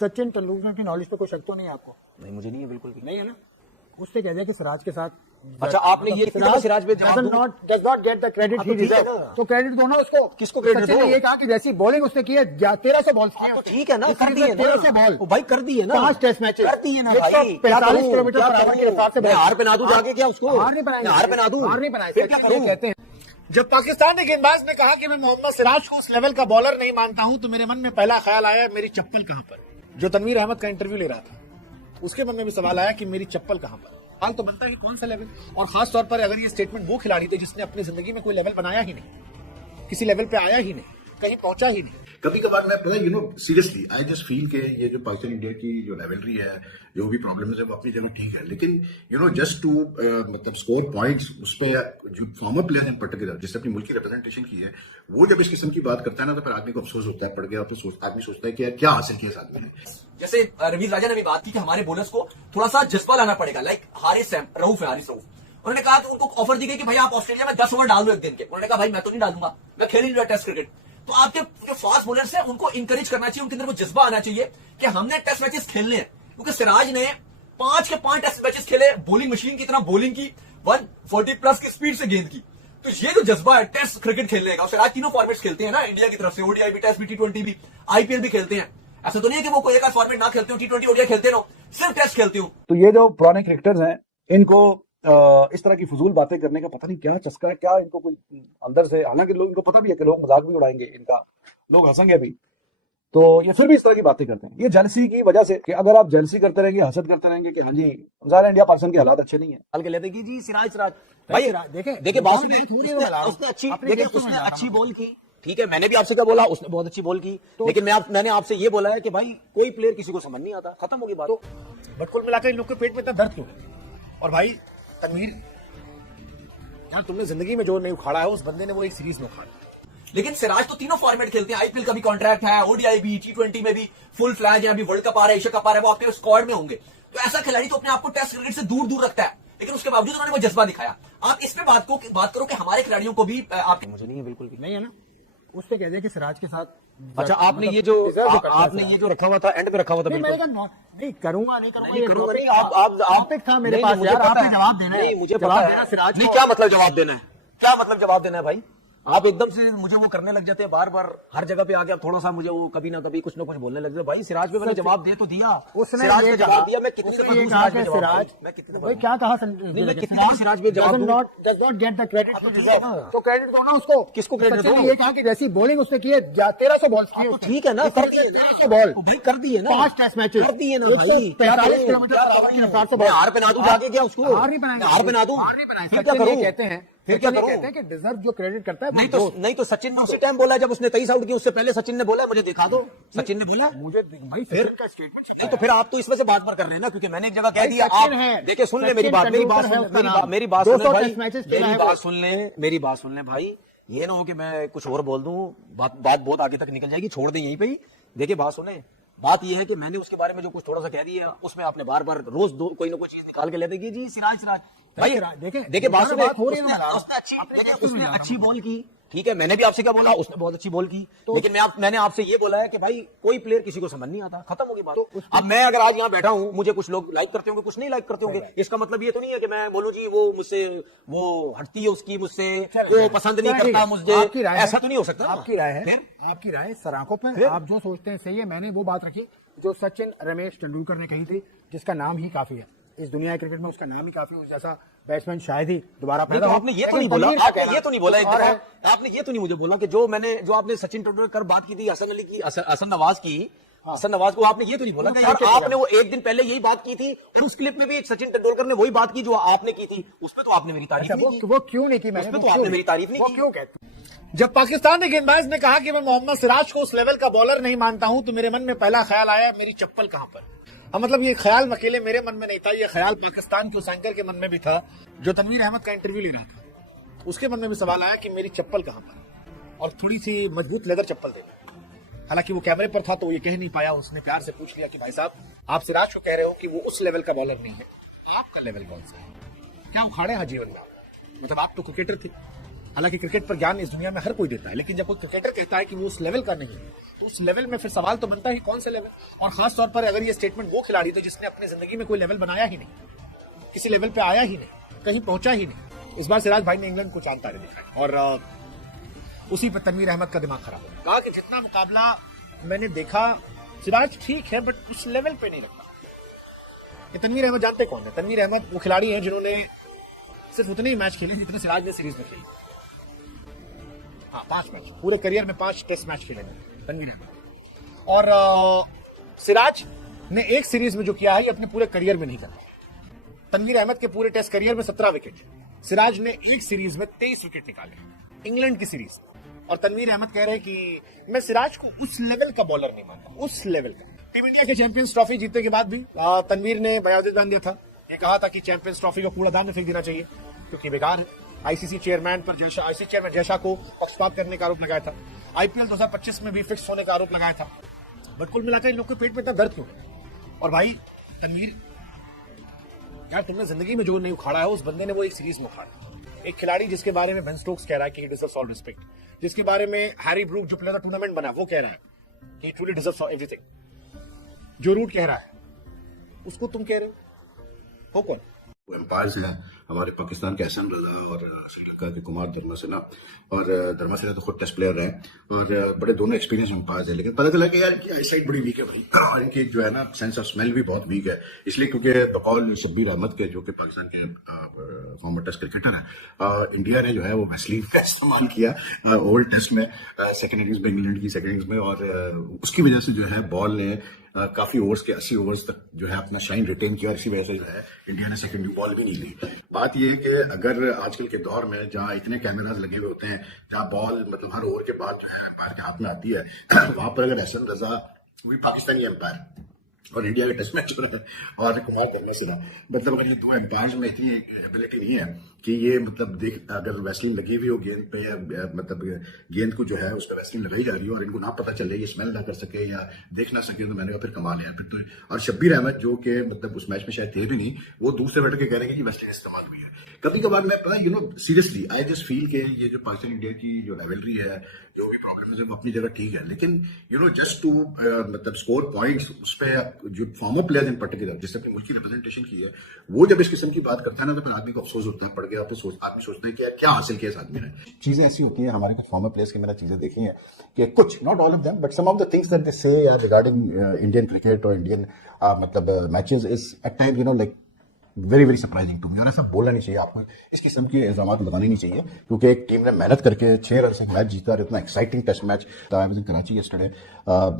सचिन तेंदुलकर की नॉलेज पे कोई शक तो नहीं है आपको? नहीं, मुझे नहीं है, बिल्कुल भी नहीं है ना। उससे कह दिया कि सिराज के साथ अच्छा आपने ये सिराज पे जवाब does not get the credit he deserve, तो क्रेडिट दो ना उसको। किसको क्रेडिट दो? ये कहा कि जैसी बॉलिंग उसने की है 1300 बॉल्स की है, तो ठीक है ना, कर दिए 1300 बॉल भाई, कर दिए ना, 5 टेस्ट मैचेस कर दिए ना भाई। 45 किलोमीटर पर आवर की रफ्तार से हार पे ना दूं जाके, क्या उसको हार नहीं बनाएंगे, हार पे ना दूं, हार नहीं बनाए, फिर क्या करूं? कहते हैं जब पाकिस्तानी गेंदबाज ने कहा कि मैं मोहम्मद सिराज को उस लेवल का बॉलर नहीं मानता हूं, तो मेरे मन में पहला ख्याल आया मेरी चप्पल कहां पर। जो तनवीर अहमद का इंटरव्यू ले रहा था उसके मन में भी सवाल आया कि मेरी चप्पल कहां पर। सवाल तो बनता है कि कौन सा लेवल, और खास तौर पर अगर ये स्टेटमेंट वो खिलाड़ी थे जिसने अपनी जिंदगी में कोई लेवल बनाया ही नहीं, किसी लेवल पे आया ही नहीं, कहीं पहुंचा ही नहीं। कभी कभार मैं पता सीरियसली आई जस्ट फील के ये जो पाकिस्तान इंडिया की जो लेवलरी है, जो भी प्रॉब्लम्स है वो अपनी जगह ठीक है, लेकिन जस्ट टू मतलब स्कोर पॉइंट्स, उस पर जो फॉर्मर प्लेयर हैं पर्टिकुलर जिसने अपनी मुल्क की रिप्रेजेंटेशन की है, वो जब इस किस्म की बात करता है ना, तो फिर आदमी को अफसोस होता है, पड़ गया तो आदमी सोचता है कि यार क्या हासिल किया इस आदमी ने। जैसे रवींद्र राजा ने भी बात की कि हमारे बोलर्स को थोड़ा सा जज्बा लाना पड़ेगा, लाइक हारिस रऊफ उन्होंने कहा कि उनको ऑफर दी गई कि भाई आप ऑस्ट्रेलिया में 10 ओवर डाल दो एक दिन के। उन्होंने कहा भाई मैं तो नहीं डालूंगा, मैं खेल ही नहीं रहा टेस्ट क्रिकेट। तो आपके जो फास्ट बॉलर्स हैं उनको इंकरेज करना चाहिए, उनके अंदर वो जज्बा आना चाहिए कि हमने टेस्ट मैचेस खेलने हैं, क्योंकि सिराज ने 5 के 5 टेस्ट मैचेस खेले, बॉलिंग मशीन की तरह बॉलिंग की, 140 प्लस की स्पीड से गेंद की। तो ये जो जज्बा है टेस्ट क्रिकेट खेलने का, सिराज तीनों फॉर्मेट्स खेलते हैं ना इंडिया की तरफ से, ओडीआई भी, टेस्ट भी, टी20 भी, आईपीएल भी खेलते हैं। ऐसा तो नहीं है कि वो कोई एक आध फॉर्मेट ना खेलते हो, टी20 ओडीआई खेलते रहो, सिर्फ टेस्ट खेलते हो। तो ये जो पुराने क्रिकेटर्स हैं इनको इस तरह की फजूल बातें करने का पता नहीं क्या चस्का है, क्या इनको कोई अंदर से, हालांकि लोग इनको पता भी है कि लोग मजाक भी उड़ाएंगे इनका, लोग हंसेंगे अभी, तो ये फिर भी इस तरह की बातें करते हैं। ये जेलसी की वजह से कि अगर आप जेलसी करते रहेंगे, हसद करते रहेंगे कि हाँ जी ज़ाहिर इंडिया पाकिस्तान के हालात अच्छे नहीं है, हल्के लेते कि जी सिराज भाई देखिए बात उसने अच्छी बॉल की, ठीक है, मैंने भी आपसे क्या बोला, उसने बहुत अच्छी बॉल की, लेकिन मैंने आपसे ये बोला है कि भाई कोई प्लेयर किसी को समझ नहीं आता, खत्म होगी बात। बट कुल मिलाकर इन लोग के पेट में इतना दर्द क्यों? और भाई तनवीर यार, तुमने जिंदगी में जो नहीं उखाड़ा है उस बंदे ने वो एक सीरीज में उखाड़ा। लेकिन सिराज तो तीनों फॉर्मेट खेलते हैं, आईपीएल का भी कॉन्ट्रैक्ट है, ओडीआई भी, टी20 में भी फुल फ्लैग है, अभी वर्ल्ड कप आ रहा है, एशिया कप आ रहा है, वो आपके स्क्वाड में होंगे। तो ऐसा खिलाड़ी तो अपने आप को टेस्ट क्रिकेट से दूर दूर रखता है, लेकिन उसके बावजूद उन्होंने वो जज्बा दिखाया। आप इस पे बात करो कि हमारे खिलाड़ियों को भी आपके, मुझे नहीं है, बिल्कुल भी नहीं है ना। उससे कह दिया कि सिराज के साथ अच्छा आपने ये जो आपने ये जो रखा हुआ था, एंड पे रखा हुआ था, नहीं करूंगा नहीं, आप था मेरे पास यार, आपने जवाब देना है, मुझे जवाब देना सिराज नहीं, क्या मतलब जवाब देना है, क्या मतलब जवाब देना है भाई? आप एकदम से मुझे वो करने लग जाते हैं, बार बार हर जगह पे आके आप थोड़ा सा मुझे वो कभी ना कभी कुछ ना कुछ बोलने लग जाते। भाई सिराज पे मैंने जवाब दे तो दिया, सिराज पे जवाब दिया, मैं कितनी दफा सिराज पे जवाब, मैं कितनी दफा क्या कहा, कितना सिराज पे जवाब दूं, does not get the credit, तो क्रेडिट दो ना उसको। किसको क्रेडिट दो? ये कहा कि जैसी बॉलिंग उसने की है 1300 बॉल्स की, तो ठीक है ना, कर दिए 1300 बॉल भाई, कर दिए ना, 5 टेस्ट मैचेस कर दिए ना भाई, 45 किलोमीटर पर आवर की रफ्तार से। हार पे ना दूं जाके, क्या उसको हार नहीं बनाएंगे, हार पे ना दूं, हार नहीं बनाएंगे, फिर क्या करूं? कहते हैं, फिर क्या करूं? कहते हैं कि डिजर्व जो क्रेडिट करता है नहीं तो सचिन ने उसी टाइम बोला जब उसने 23 आउट की, उससे पहले सचिन ने बोला, मुझे दिखा दो, सचिन ने बोला मुझे भाई फिर का स्टेटमेंट। नहीं तो फिर आप तो इस वजह से बात पर कर रहे हैं ना, क्योंकि मैंने एक जगह कह दिया। आप देखिए, सुन ले मेरी बात, मेरी बात सुन ले भाई, मेरी बात सुन ले भाई, ये ना हो कि मैं कुछ और बोल दूं, बात बहुत आगे तक निकल जाएगी, छोड़ दें यहीं पे ही। देखिए बात सुने, बात यह है कि मैंने उसके बारे में जो कुछ थोड़ा सा कह दिया, उसमें आपने बार बार रोज कोई ना कोई चीज निकाल के ले देगी जी सिराज भाई। देखिए बात सुने, उसने अच्छी बॉल की, ठीक है, मैंने भी आपसे क्या बोला, उसने बहुत अच्छी बॉल की, लेकिन मैंने आपसे ये बोला है कि भाई कोई प्लेयर किसी को समझ नहीं आता, खत्म होगी बात। अब मैं अगर आज यहाँ बैठा हूँ, मुझे कुछ लोग लाइक करते होंगे, कुछ नहीं लाइक करते होंगे, इसका मतलब ये तो नहीं है कि मैं बोलूँ जी वो मुझसे वो हटती है, उसकी मुझसे वो पसंद नहीं करता मुझे, ऐसा तो नहीं हो सकता। आपकी राय है, आपकी राय सराखों पर, आप जो सोचते हैं सही है। मैंने वो बात रखी जो सचिन रमेश तेंदुलकर ने कही थी, जिसका नाम ही काफी है इस दुनिया क्रिकेट में, उसका नाम ही काफी, उस जैसा बैट्समैन शायद ही दोबारा पैदा हो। आपने ये तो नहीं बोला, आपने ये तो नहीं बोला, आपने ये तो नहीं मुझे बोला कि जो आपने सचिन तेंदुलकर बात की थी हसन अली की, हसन नवाज की, हसन नवाज को आपने ये तो नहीं बोला कि यार आपने वो एक दिन पहले यही बात की थी, और उस क्लिप में भी सचिन तेंदुलकर ने वही बात की जो आपने की थी, उसमें तो आपने मेरी तारीफ नहीं की। वो क्यों नहीं की? मैंने उसमें तो आपने मेरी तारीफ नहीं की। क्यों कहते? जब पाकिस्तानी गेंदबाज ने कहा कि मैं मोहम्मद सिराज को उस लेवल का बॉलर नहीं मानता हूं, तो मेरे मन में पहला ख्याल आया मेरी चप्पल कहां पर। मतलब ये ख्याल अकेले मेरे मन में नहीं था, ये ख्याल पाकिस्तान के उस एंकर के मन में भी था जो तनवीर अहमद का इंटरव्यू ले रहा था। उसके मन में भी सवाल आया कि मेरी चप्पल कहां पर, और थोड़ी सी मजबूत लेदर चप्पल देना। हालांकि वो कैमरे पर था तो ये कह नहीं पाया, उसने प्यार से पूछ लिया कि भाई साहब आप सिराज को कह रहे हो कि वो उस लेवल का बॉलर नहीं है, आपका लेवल कौन सा है? क्या उखाड़े हैं जीवन में? मतलब आप तो क्रिकेटर थे, हालांकि क्रिकेट पर ज्ञान इस दुनिया में हर कोई देता है, लेकिन जब कोई क्रिकेटर कहता है कि वो उस लेवल का नहीं है, तो उस लेवल में फिर सवाल तो बनता है कौन से लेवल, और खास तौर पर अगर ये स्टेटमेंट वो खिलाड़ी तो जिसने अपनी जिंदगी में कोई लेवल बनाया ही नहीं, किसी लेवल पे आया ही नहीं, कहीं पहुंचा ही नहीं। इस बार सिराज भाई ने इंग्लैंड को चांद तारे दिखाए और उसी पर तनवीर अहमद का दिमाग खराब हो। कहा कि जितना मुकाबला मैंने देखा सिराज ठीक है बट उस लेवल पे नहीं लगता। ये तनवीर अहमद जानते कौन है? तनवीर अहमद वो खिलाड़ी हैं जिन्होंने सिर्फ उतने ही मैच खेले जितने सिराज ने सीरीज में खेले। हाँ, 5 मैच, पूरे करियर में 5 टेस्ट मैच खेले तनवीर अहमद। और सिराज ने एक सीरीज में जो किया है ये अपने पूरे करियर में नहीं करा। तनवीर अहमद के पूरे टेस्ट करियर में 17 विकेट, सिराज ने एक सीरीज में 23 विकेट निकाले, इंग्लैंड की सीरीज। और तनवीर अहमद कह रहे हैं कि मैं सिराज को उस लेवल का बॉलर नहीं मानता, उस लेवल का। टीम इंडिया के चैंपियंस ट्रॉफी जीतने के बाद भी तनवीर ने बयान बांध दिया था, ये कहा था कि चैंपियंस ट्रॉफी को कूड़ादान में फेंक देना चाहिए क्योंकि बेकार है। आईसीसी चेयरमैन जयशाह को पक्षपात करने का आरोप लगाया था। आईपीएल 2025 में भी फिक्स होने का आरोप लगाया था। बट कुल मिलाकर इन लोग के पेट में इतना दर्द क्यों है? और भाई तनवीर यार, तुमने जिंदगी में जो नहीं उखाड़ा है उस बंदे ने वो एक सीरीज में उखाड़ा। एक खिलाड़ी जिसके बारे में बेन स्टोक्स कह रहा है कि ही डिजर्व्स ऑल रिस्पेक्ट, जिसके बारे में हैरी ब्रूक जो प्लेयर टूर्नामेंट बना वो कह रहा है कि ट्रूली डिजर्व्स एवरीथिंग, जो रूट कह रहा है उसको तुम कह रहे हो कौन? एम्पायर्स हैं हमारे पाकिस्तान के एहसन रजा और श्रीलंका के कुमार धर्मसेना। और धर्मसेना तो खुद टेस्ट प्लेयर हैं और बड़े दोनों एक्सपीरियंस एम्पायर्स हैं, लेकिन पता चला कि यार इनकी आईसाइट बड़ी वीक है भाई, और इनकी जो है ना सेंस ऑफ स्मेल भी बहुत वीक है। इसलिए क्योंकि बकौल शब्बीर अहमद के, जो कि पाकिस्तान के फॉर्मर टेस्ट क्रिकेटर हैं, इंडिया ने जो है वो वैसलीन का इस्तेमाल किया ओल्ड टेस्ट में, सेकेंड इनिंग्स में, इंग्लैंड की सेकेंड इनिंग्स में, और उसकी वजह से जो है बॉल ने काफी ओवर्स के 80 ओवर्स तक जो है अपना शाइन रिटेन किया, और इसी वजह से जो है इंडिया ने सेकेंडरी बॉल भी नहीं ली। बात यह है कि अगर आजकल के दौर में जहां इतने कैमरास लगे हुए होते हैं, जहां बॉल मतलब हर ओवर के बाद जो है एम्पायर के हाथ में आती है, वहां पर अगर एहसन रजा भी पाकिस्तानी एम्पायर और इंडिया का टेस्ट मैच हो रहा है और कुमार धर्मसेना, मतलब अगर ये दो एम्पायर्स में इतनी एबिलिटी नहीं है कि ये मतलब देख, अगर वैसलीन लगी हुई हो गेंद पे या मतलब गेंद को जो है उस पर वैसलीन लगाई जा रही हो और इनको ना पता चले, ये स्मेल ना कर सके या देख ना सके, तो मैंने कहा फिर कमाल है फिर तो। और शब्बीर अहमद जो कि मतलब उस मैच में शायद थे भी नहीं, वो दूसरे बैठ के कह रहे हैं कि वैसलीन इस्तेमाल हुई है। कभी कभार मैं पता सीरियसली आई जस्ट फील के ये जो पाकिस्तान इंडिया की जो राइवलरी है, जो भी प्रॉब्लम है वो अपनी जगह ठीक है, लेकिन जस्ट टू मतलब स्कोर पॉइंट्स, उस पर जो फॉर्मर प्लेयर इन पर्टिकुलर जिसने अपनी मुल्क की रिप्रेजेंटेशन की है, वो जब इस किस्म की बात करता है ना, तो फिर आदमी को अफसोस होता है, पड़ गया आदमी सोचता है कि यार क्या हासिल किया इस आदमी ने। चीजें ऐसी होती हैं हमारे फॉर्मर प्लेयर्स की, मैंने चीजें देखी हैं कि कुछ, not all of them, but some of the things that they say regarding Indian cricket और इंडियन मतलब matches is at time like very very surprising to me. और ऐसा बोलना नहीं चाहिए, आपको इस किस्म के इल्जाम लगाने नहीं चाहिए, क्योंकि एक टीम ने मेहनत करके 6 रन से मैच जीता और इतना exciting test match. I was in Karachi yesterday,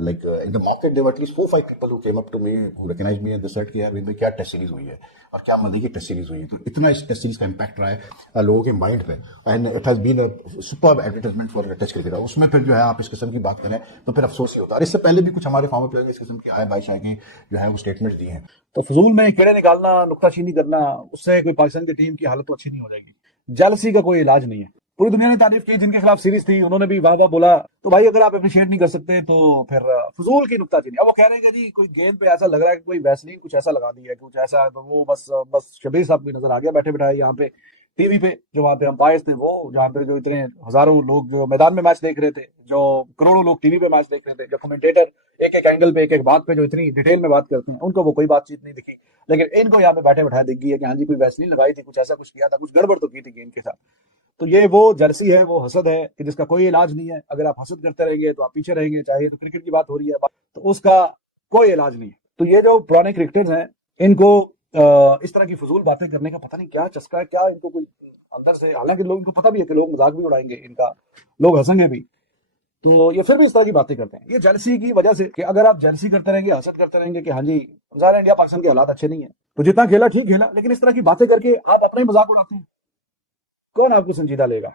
like in the market there were at least 4-5 people who came up to me who recognised me and they said कि यार विद क्या टेस्ट सीरीज हुई है और क्या मजे की टेस्ट सीरीज हुई है। तो इतना इस टेस्ट सीरीज का इंपैक्ट रहा है लोगों के माइंड पे, and it has been a superb advertisement for test cricket. उसमें फिर जो है आप इस किस्म की बात करें तो फिर अफसोस ही होता है। और इससे पहले भी कुछ हमारे फॉर्मर प्लेयर ने इस किस्म की आय बाइश की जो है वो स्टेटमेंट दी हैं। तो फजूल में कीड़े निकालना, नुक्ताचीनी करना, उससे कोई पाकिस्तान की टीम की हालत तो अच्छी नहीं हो जाएगी। जेलसी का कोई इलाज नहीं है। पूरी दुनिया ने तारीफ की, जिनके खिलाफ सीरीज थी उन्होंने भी वाह वाह बोला। तो भाई अगर आप अप्रिशिएट नहीं कर सकते तो फिर फजूल की नुक्ताचीनी। अब वो कह रहे हैं कि जी कोई गेंद पे ऐसा लग रहा है कि कोई वैसलीन कुछ ऐसा लगा दिया है, कुछ ऐसा, तो वो बस शबीर साहब भी नजर आ गया बैठे बैठाए यहाँ पे टीवी पे, जो वहां पे अंपायर्स थे, वो जहाँ पे जो इतने हजारों लोग जो मैदान में मैच देख रहे थे, जो करोड़ों लोग टीवी पे मैच देख रहे थे, जो कमेंटेटर एक एक एंगल पे एक एक बात पे जो इतनी डिटेल में बात करते हैं, उनको वो कोई बातचीत नहीं दिखी। लेकिन इनको यहाँ पे बैठे बैठाए दिख गई है कि हाँ जी कोई वैसलीन लगाई थी, कुछ ऐसा कुछ किया था, कुछ गड़बड़ तो की थी गेंद के साथ। तो ये वो जर्सी है, वो हसद है कि जिसका कोई इलाज नहीं है। अगर आप हसद करते रहेंगे तो आप पीछे रहेंगे। चाहे तो क्रिकेट की बात हो रही है तो उसका कोई इलाज नहीं है। तो ये जो पुराने क्रिकेटर्स हैं, इनको इस तरह की फजूल बातें करने का पता नहीं क्या चस्का है, क्या इनको कोई अंदर से, हालांकि लोग इनको पता भी है कि लोग मजाक भी उड़ाएंगे इनका, लोग हंसेंगे भी, तो ये फिर भी इस तरह की बातें करते हैं। ये जेलसी की वजह से कि अगर आप जेलसी करते रहेंगे, हसद करते रहेंगे कि हाँ जी ज़ाहिर है इंडिया पाकिस्तान के हालात अच्छे नहीं है, तो जितना खेला ठीक खेला, लेकिन इस तरह की बातें करके आप अपना ही मजाक उड़ाते हैं, कौन आपको संजीदा लेगा?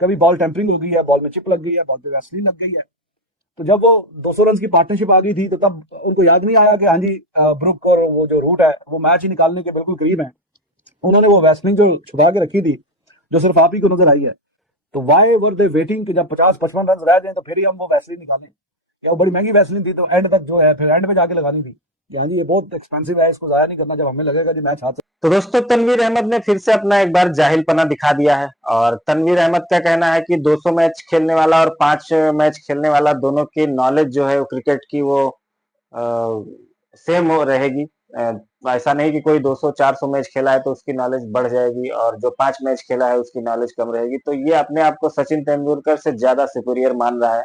कभी बॉल टेम्परिंग हो गई है, बॉल में चिप लग गई है, बॉल पे वैसलीन लग गई है। तो जब वो 200 रन की पार्टनरशिप आ गई थी तो तब उनको याद नहीं आया कि हाँ जी ब्रुक और वो जो रूट है वो मैच ही निकालने के बिल्कुल करीब है। उन्होंने वो वैसलीन जो छुपा के रखी थी, जो सिर्फ आप ही को नजर आई है, तो वाई वर दे वेटिंग कि जब 50-55 रन रह जाए तो फिर ही हम वो वैसलीन निकालें। या वो बड़ी महंगी वैसलीन थी, तो एंड तक जो है फिर एंड पे जाके लगानी थी। हाँ जी ये बहुत एक्सपेंसिव है, इसको जाया नहीं करना, जब हमें लगेगा जी मैच हाथ तो दोस्तों तनवीर अहमद ने फिर से अपना एक बार जाहिलपना दिखा दिया है और तनवीर अहमद का कहना है कि 200 मैच खेलने वाला और 5 मैच खेलने वाला दोनों की नॉलेज जो है वो क्रिकेट की वो सेम हो रहेगी। ऐसा नहीं कि कोई 200-400 मैच खेला है तो उसकी नॉलेज बढ़ जाएगी और जो 5 मैच खेला है उसकी नॉलेज कम रहेगी। तो ये अपने आप को सचिन तेंदुलकर से ज्यादा सुपीरियर मान रहा है।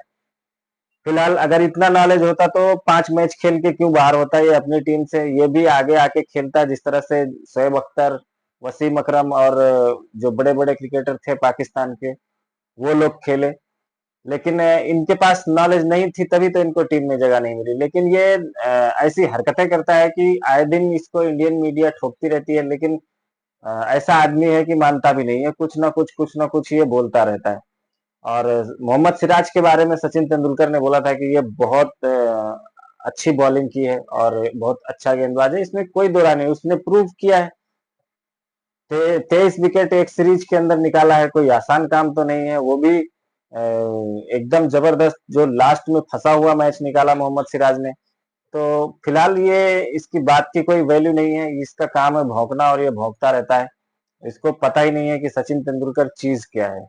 फिलहाल अगर इतना नॉलेज होता तो 5 मैच खेल के क्यों बाहर होता ये अपनी टीम से, ये भी आगे आके खेलता जिस तरह से शोएब अख्तर, वसीम अकरम और जो बड़े-बड़े क्रिकेटर थे पाकिस्तान के, वो लोग खेले। लेकिन इनके पास नॉलेज नहीं थी तभी तो इनको टीम में जगह नहीं मिली। लेकिन ये ऐसी हरकतें करता है कि आए दिन इसको इंडियन मीडिया ठोकती रहती है, लेकिन ऐसा आदमी है कि मानता भी नहीं है, कुछ ना कुछ ये बोलता रहता है। और मोहम्मद सिराज के बारे में सचिन तेंदुलकर ने बोला था कि ये बहुत अच्छी बॉलिंग की है और बहुत अच्छा गेंदबाज है, इसमें कोई दो राय नहीं, उसने प्रूव किया है। 23 विकेट एक सीरीज के अंदर निकाला है, कोई आसान काम तो नहीं है, वो भी एकदम जबरदस्त जो लास्ट में फंसा हुआ मैच निकाला मोहम्मद सिराज ने। तो फिलहाल ये इसकी बात की कोई वैल्यू नहीं है, इसका काम है भौंकना और ये भौंकता रहता है। इसको पता ही नहीं है कि सचिन तेंदुलकर चीज क्या है।